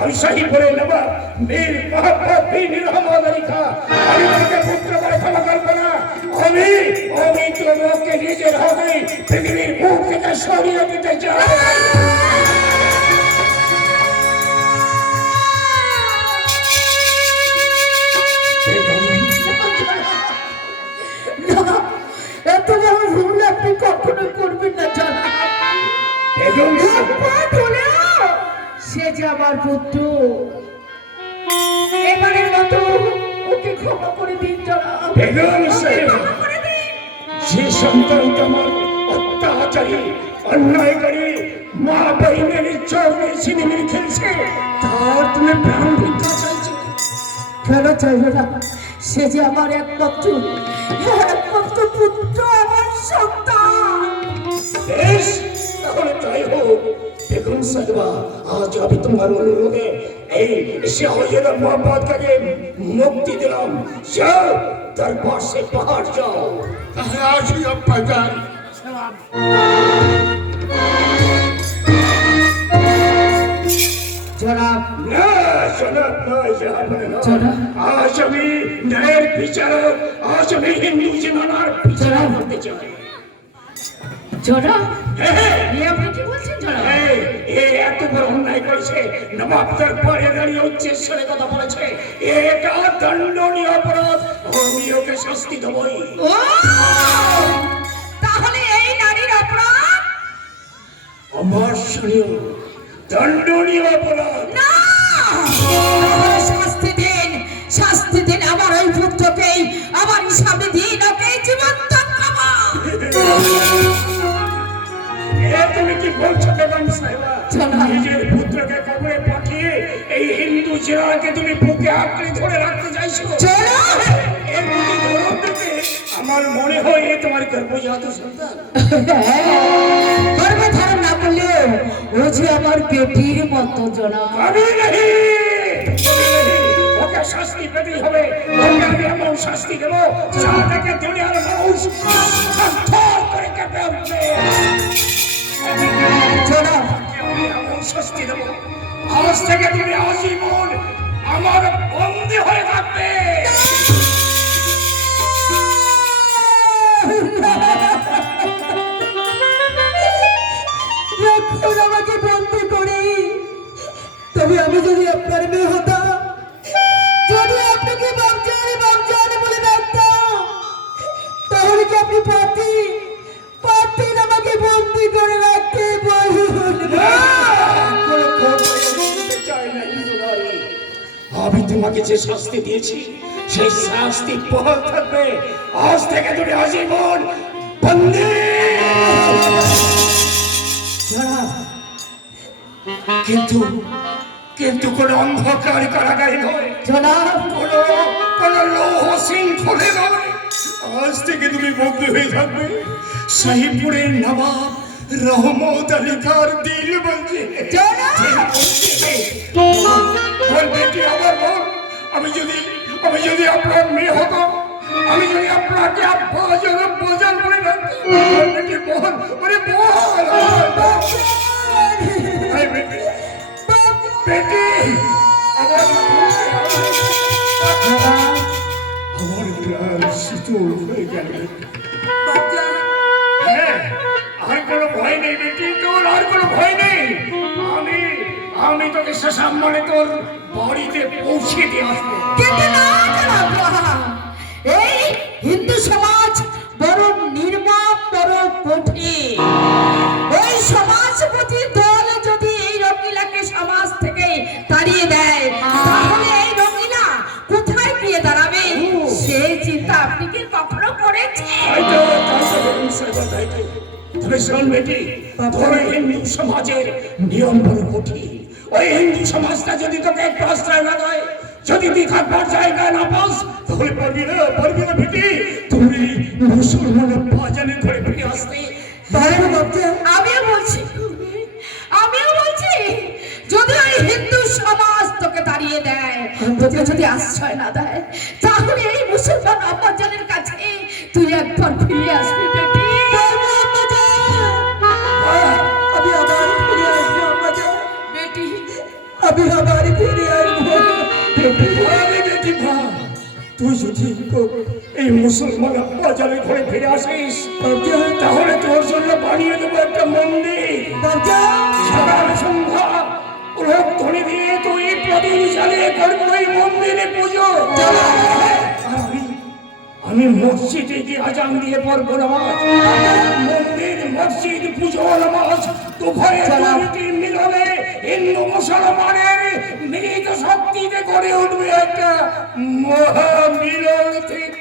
আমি শাহীপুরে নবাব মীর মোহাম্মদ বিন রহমান আলী খাঁ, আমি তোমাকে পুত্র করে ক্ষমা করবো না। আমি তোমাকে নিজের হাতে পৃথিবীর মুখ থেকে সরিয়ে দিতে চাই। এত বড় ভুল আপনি কখনো করবেন না জানা। সে যে আমার পুত্র, এবারের মতো ওকে ক্ষমা করে দিন জানা। যে সন্তান তোমার অত্যাচারী অন্যায়কারী মা বহিনের চোখে সিনেমির খেলছে, তার তুমি প্রাণ ভিক্ষা চাইছো? কেন চাইবে না? সে যে আমার একমাত্র পুত্র, আমার সন্তান। বেশ, তাহলে তাই হোক। বেগম সাহেবা, আজ আমি তোমার অনুরোধে এই শাহজাদ মোহাম্মদকে মুক্তি দিলাম। যাও, দরবার সে পাহাড় যাও। তাহলে আসি আব্বা যান। জনাব, না জনাব নয়, জনাব। আজ আমি ন্যায়ের বিচারক, আজ আমি হিন্দু জমানার বিচারক হতে চাই। জনাব, আপনি কি বলছেন জনাব? এত বড় অন্যায় করেছে, নবাব দরবারে দাঁড়িয়ে উচ্চেশ্বরে কথা বলেছে, এটা দণ্ডনীয় অপরাধ। আমি ওকে শাস্তি দেবই। তাহলে এই নারীর অপরাধ আমার শুনিও দণ্ডনীয় অপরাধ। না, শাস্তি দিন, শাস্তি দিন আমার ওই পুত্রকে, আমার হিসাবে দিন ওকে জীবন্ত খাওয়া। তুমি কি বলছো বেগম সাহেবা? নিজের পুত্রকে কবরে পাঠিয়ে এই হিন্দু জেলাকে তুমি বুকে আঁকড়ে ধরে রাখতে চাইছো? এর প্রতি গৌরব দেখে আমার মনে হয় এ তোমার গর্ভজাত সন্তান। গর্ভে ধারণ না করলেও ও যে আমার বেটির মতো জনাব। আমি নেই, ওকে শাস্তি পেতেই হবে। ওকে আমি এমন শাস্তি দেবো যা থেকে দুনিয়ার মানুষ থরথর করে কেঁপে উঠবে। জনাব, আমি এমন শাস্তি দেবো, আজ থেকে তুমি আজীবন আমার বন্দী হয়ে থাকবে। রাখুন আমাকে বন্দি করে। তবে আমি যদি আপনার মেয়ে হতাম, যদি আপনাকে বামজান বলে ডাকতাম, তাহলে কি আপনি পারতেন আমাকে বন্দি করে রাখতে? আমি তোমাকে যে শাস্তি দিয়েছি সেই শাস্তি বহাল থাকবে। আজ থেকে তুমি আজীবন বন্দী। কিন্তু কিন্তু কোন অন্ধকার কারাগারে নয়, কোন লৌহ শৃঙ্খলে নয়। আজ থেকে তুমি বন্দী হয়ে থাকবে শাহীপুরের নবাব রহমত আলী খাঁর দিল বলছে। বেটি আমার বোন, আমি যদি আপনার মেয়ে হতাম, আমি যদি আপনাকে আব্বা জনম বোঝান বলে ডাকতাম, বেটি বোন, ওরে বোন, বেটি আমার প্রাণ শীতল হয়ে গেল। আর কোনো ভয় নেই বেটি, তোর আর কোনো ভয় নেই। আমি তোকে সসম্মানে তোর বাড়িতে পৌঁছে দিয়ে আসবো। কিন্তু না জনাব, এই হিন্দু সমাজ বড় নির্মম, বড় কঠিন। এই সমাজপতি দল যদি এই রঙিলাকে সমাজ থেকে তাড়িয়ে দেয়, তাহলে এই রঙিলা কোথায় গিয়ে দাঁড়াবে? সেই চিন্তা আপনি কি কখনো করেছেন? তবে শোন বেটি, তোর হিন্দু সমাজের নিয়ম বড় কঠিন। ওই হিন্দু সমাজটা যদি তোকে একটু আশ্রয় না দেয়, যদি তুই থাকবার জায়গা না পাস, তাহলে পারবি না বেটি তুমি মুসলমানের বাজানে ধরে ফিরে আসতে। আমিও বলছি যদি ওই হিন্দু সমাজ তোকে তাড়িয়ে দেয়, তোকে যদি আশ্রয় না দেয়, তাহলে এই মুসলমান আব্বাজানের কাছে তুই একবার ফিরে আসবি বেটি। আমি আবার ফিরে আসবো বেটি। আমি বাড়ি ফিরে আসবো। আরে বেটি ভাই, তুই যদি এই মুসলমান বাজারে ঘরে ফিরে আসিস তাহলে তোর জন্য বানিয়ে দেবো একটা মন্দির। সকাল সন্ধ্যা লোক ধরে দিয়ে তুই প্রদীপ জ্বালিয়ে করবো এই মন্দিরে পুজো। আর আমি মসজিদে গিয়ে আজান দিয়ে পড়বো নামাজ। মন্দির মসজিদ পুজো নামাজ উভয়ের দুটির মিলনে হিন্দু মুসলমানের মিলিত শক্তিতে গড়ে উঠবে একটা মহামিলন থেকে।